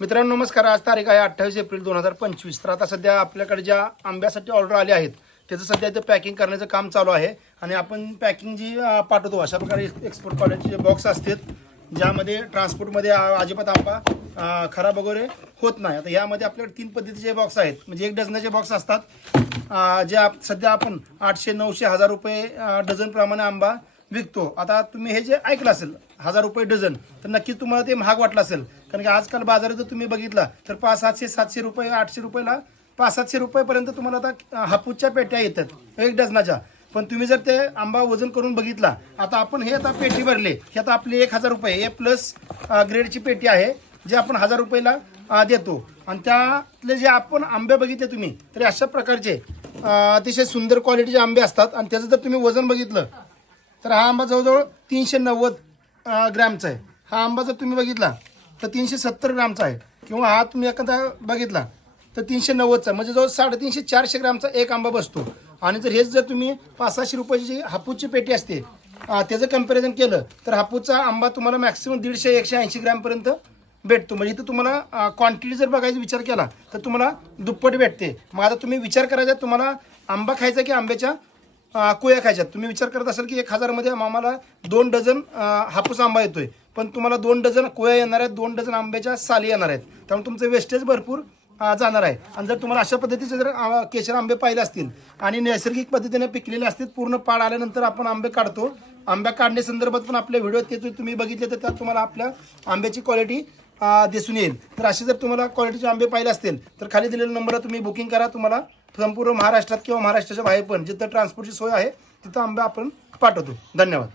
मित्रांनो नमस्कार. आज तारीख आहे 28 एप्रिल 2025. तर आता सध्या आपल्याकडे ज्या आंब्यासाठी ऑर्डर आले आहेत त्याचं सध्या इथं पॅकिंग करण्याचं काम चालू आहे आणि आपण पॅकिंग जी पाठवतो अशा प्रकारे एक्सपोर्ट क्वालिटीचे बॉक्स असतात ज्यामध्ये ट्रान्सपोर्टमध्ये अजिबात आंबा खराब वगैरे होत नाही. आता यामध्ये आपल्याकडे 3 पद्धतीचे बॉक्स आहेत, म्हणजे 1 डझनाचे बॉक्स असतात जे सध्या आपण 800, 900, 1000 रुपये डझन प्रमाणे आंबा विकतो. आता तुम्ही हे जे ऐकलं असेल 1000 रुपये डझन, तर नक्कीच तुम्हाला ते महाग वाटलं असेल, कारण की आजकाल बाजारात जर तुम्ही बघितला तर 500, 700 रुपये, 800 रुपयाला 500-700 रुपयेपर्यंत तुम्हाला आता हापूसच्या पेट्या येतात 1 डझनाच्या. पण तुम्ही जर ते आंबा वजन करून बघितला, आता आपण हे आता पेटी भरले हे आता आपली 1000 रुपये A+ ग्रेडची पेटी आहे जे आपण 1000 रुपयाला देतो. आणि त्यातले जे आपण आंबे बघितले तुम्ही तर अशा प्रकारचे अतिशय सुंदर क्वालिटीचे आंबे असतात. आणि त्याचं जर तुम्ही वजन बघितलं तर हा आंबा जवळजवळ 390 ग्रॅमचा आहे. हा आंबा जर तुम्ही बघितला तर 370 ग्रॅमचा आहे, किंवा हा तुम्ही एखादा बघितला तर 390चा, म्हणजे जवळ 350-400 ग्रॅमचा एक आंबा बसतो. आणि जर हेच जर तुम्ही 500-600 रुपयाची जी हापूसची पेटी असते त्याचं कंपॅरिझन केलं तर हापूसचा आंबा तुम्हाला मॅक्सिमम 150-180 ग्रॅमपर्यंत भेटतो. म्हणजे इथं तुम्हाला क्वांटिटी जर बघायचा विचार केला तर तुम्हाला दुप्पट भेटते. मग आता तुम्ही विचार करायचा तुम्हाला आंबा खायचा की आंब्याच्या कोया खायच्यात. तुम्ही विचार करत असाल की 1000 मध्ये आम्हाला 2 डझन हापूस आंबा येतोय, पण तुम्हाला 2 डझन कोया येणार आहेत, 2 डझन आंब्याच्या साली येणार आहेत. त्यामुळे तुमचं वेस्टेज भरपूर जाणार आहे. आणि जर तुम्हाला अशा पद्धतीचे जर केशर आंबे पाहिले असतील आणि नैसर्गिक पद्धतीने पिकलेले असतील, पूर्ण पाड आल्यानंतर आपण आंबे काढतो, आंब्या काढण्यासंदर्भात पण आपल्या व्हिडिओ ते तुम्ही बघितले तर त्यात तुम्हाला आपल्या आंब्याची क्वालिटी दिसून येईल. तर असे जर तुम्हाला क्वालिटीचे आंबे पाहिले असतील तर खाली दिलेल्या नंबरला तुम्ही बुकिंग करा. तुम्हाला संपूर्ण महाराष्ट्रात किंवा महाराष्ट्राच्या बाहेर पण जिथं ट्रान्सपोर्टची सोय आहे तिथं आंबे आपण पाठवतो. धन्यवाद.